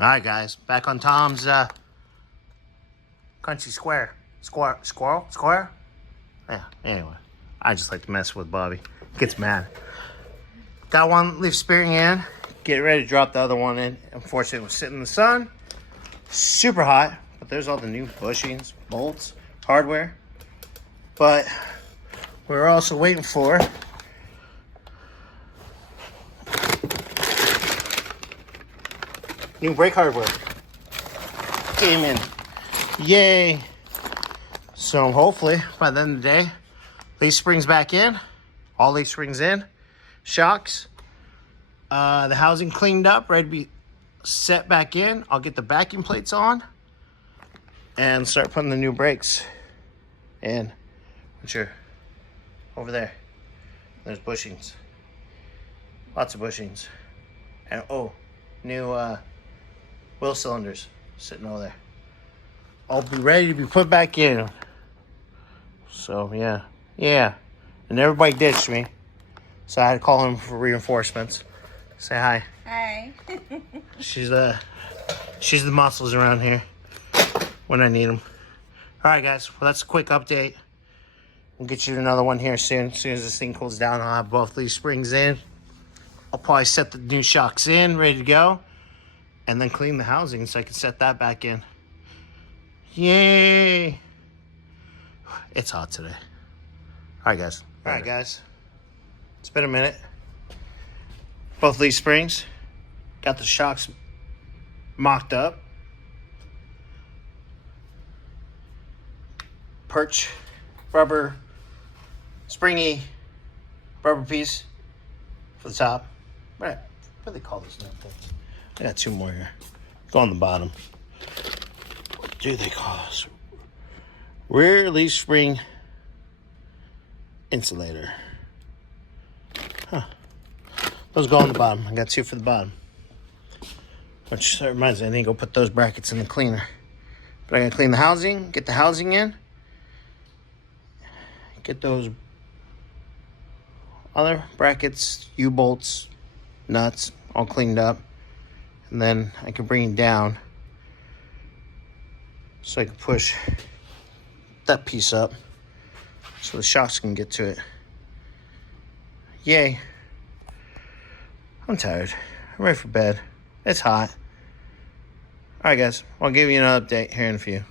Alright guys, back on Tom's Country Squire. Square? Yeah, anyway. I just like to mess with Bobby. Gets mad. Got one leaf spring in. Getting ready to drop the other one in. Unfortunately, it was sitting in the sun. Super hot. But there's all the new bushings, bolts, hardware. But we're also waiting for new brake hardware. Came in. Yay. So hopefully by the end of the day, leaf springs back in. All leaf springs in. Shocks. The housing cleaned up, ready to be set back in. I'll get the backing plates on and start putting the new brakes in, which are over there. There's bushings. Lots of bushings. And oh, new wheel cylinders sitting over there. I'll be ready to be put back in. So yeah. And everybody ditched me. So I had to call him for reinforcements. Say hi. Hi. She's the muscles around here when I need them. All right, guys. Well, that's a quick update. We'll get you another one here soon. As soon as this thing cools down, I'll have both these springs in. I'll probably set the new shocks in, ready to go, and then clean the housing so I can set that back in. Yay! It's hot today. All right, guys. It's been a minute. Both these springs. Got the shocks mocked up. Perch, rubber, springy rubber piece for the top. What do they call this damn thing? I got two more here. Go on the bottom. What do they call this? Rear leaf spring insulator. Huh. Those go on the bottom. I got two for the bottom. Which reminds me, I need to go put those brackets in the cleaner. But I gotta clean the housing, get the housing in. Get those other brackets, U-bolts, nuts, all cleaned up. And then I can bring it down so I can push that piece up so the shocks can get to it. Yay. I'm tired. I'm ready for bed. It's hot. Alright guys, I'll give you an update here in a few.